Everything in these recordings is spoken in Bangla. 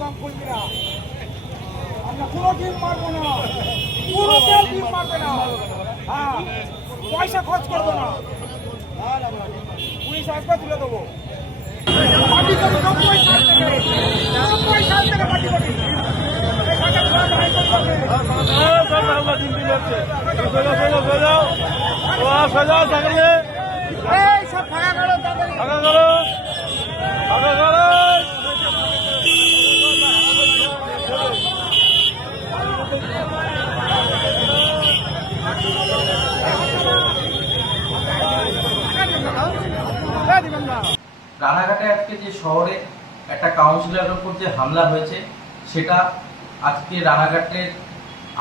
কম খুলবি না, আমরা কোনো টিম মারবো না, পুরো টিম মারবে না। হ্যাঁ, পয়সা খরচ করবো না, পুলিশ আসবে তুলে দেবো। পার্টি করি 90 সাল থেকে পার্টি করি। এই সব ফাঁকা করো, ফাঁকা করো, ফাঁকা করো। রানাঘাটে আজকে যে শহরে একটা কাউন্সিলরের উপর যে হামলা হয়েছে সেটা আজকে রানাঘাটের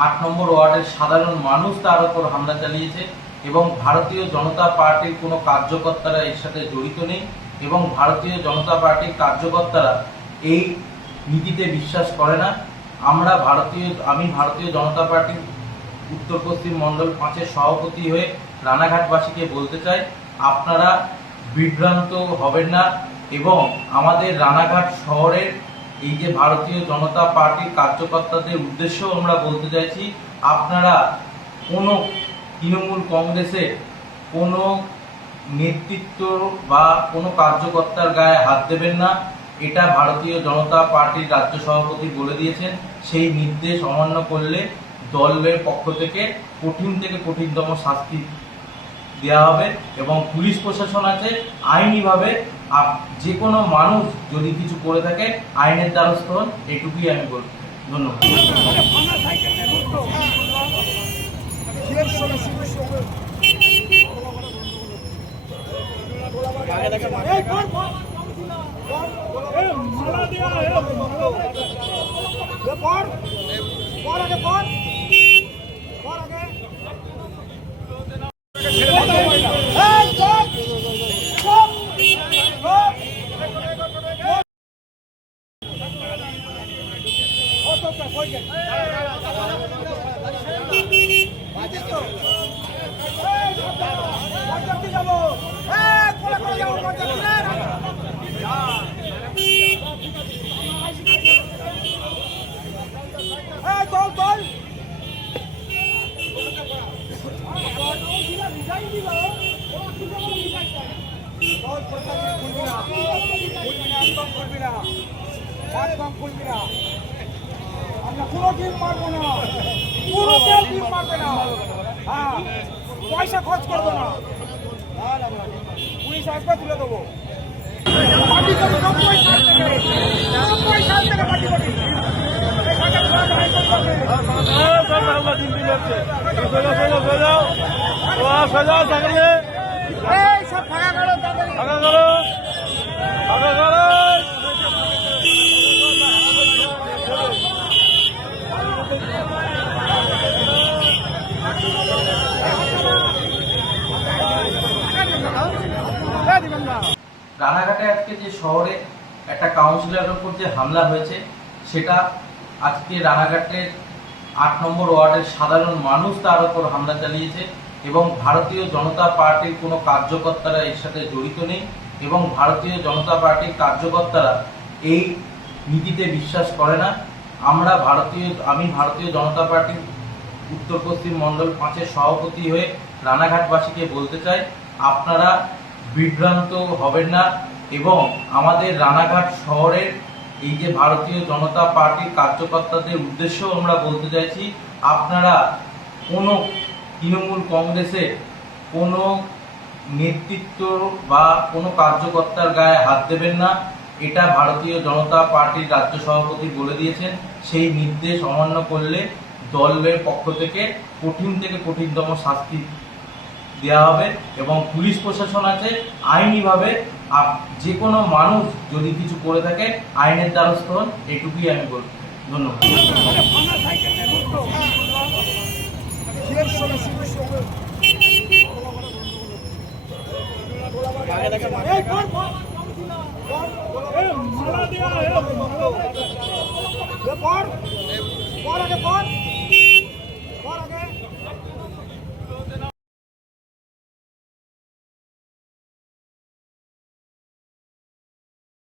৮ নম্বর ওয়ার্ডের সাধারণ মানুষ তার উপর হামলা চালিয়েছে এবং ভারতীয় জনতা পার্টির কোনো কার্যকর্তারা এর সাথে জড়িত নেই এবং ভারতীয় জনতা পার্টির কার্যকর্তারা এই নীতিতে বিশ্বাস করে না। আমি ভারতীয় জনতা পার্টির উত্তর পশ্চিম মণ্ডল ৫-এর সভাপতি হয়ে রানাঘাটবাসীকে বলতে চাই, আপনারা বিভ্রান্ত হবেন না এবং আমাদের রানাঘাট শহরের এই যে ভারতীয় জনতা পার্টির কার্যকর্তাদের উদ্দেশ্যেও আমরা বলতে চাইছি, আপনারা কোনো তৃণমূল কংগ্রেসের কোনো নেতৃত্ব বা কোনো কার্যকর্তার গায়ে হাত দেবেন না। এটা ভারতীয় জনতা পার্টির রাজ্য সভাপতি বলে দিয়েছেন। সেই নির্দেশ অমান্য করলে দলের পক্ষ থেকে কঠিন থেকে কঠিনতম শাস্তি দেওয়া হবে এবং পুলিশ প্রশাসন আছে, আইনিভাবে যে কোনো মানুষ যদি কিছু করে থাকে আইনের দ্বারস্থ হন, এটুকুই আমি বলব। ধন্যবাদ। আমরা কোনো টিম মারবো না, পুরো টিম মারবে না। হ্যাঁ, পয়সা খরচ করবো না, পুলিশ আসবে তুলে দেবো। পার্টি করি 90 সাল থেকে পার্টি করি। এই সব ফাঁকা করো, ফাঁকা করো, ফাঁকা করো। রানাঘাটে আজকে যে শহরে একটা কাউন্সিলরের উপর যে হামলা হয়েছে সেটা আজকে রানাঘাটের ৮ নম্বর ওয়ার্ডের সাধারণ মানুষ তার উপর হামলা চালিয়েছে এবং ভারতীয় জনতা পার্টির কোনো কার্যকর্তারা এর সাথে জড়িত নেই এবং ভারতীয় জনতা পার্টির কার্যকর্তারা এই নীতিতে বিশ্বাস করে না। আমি ভারতীয় জনতা পার্টির উত্তর পশ্চিম মণ্ডল ৫-এর সভাপতি হয়ে রানাঘাটবাসীকে বলতে চাই, আপনারা বিভ্রান্ত হবেন না এবং আমাদের রানাঘাট শহরের এই যে ভারতীয় জনতা পার্টির কার্যকর্তাদের উদ্দেশ্যেও আমরা বলতে চাইছি, আপনারা কোনো তৃণমূল কংগ্রেসের কোনো নেতৃত্ব বা কোনো কার্যকর্তার গায়ে হাত দেবেন না। এটা ভারতীয় জনতা পার্টির রাজ্য সভাপতি বলে দিয়েছেন। সেই নির্দেশ অমান্য করলে দলের পক্ষ থেকে কঠিন থেকে কঠিনতম শাস্তি দেওয়া হবে এবং পুলিশ প্রশাসন আছে, আইনিভাবে যে কোনো মানুষ যদি কিছু করে থাকে আইনের দ্বারস্থ হন, এটুকুই আমি বলব। ধন্যবাদ। পর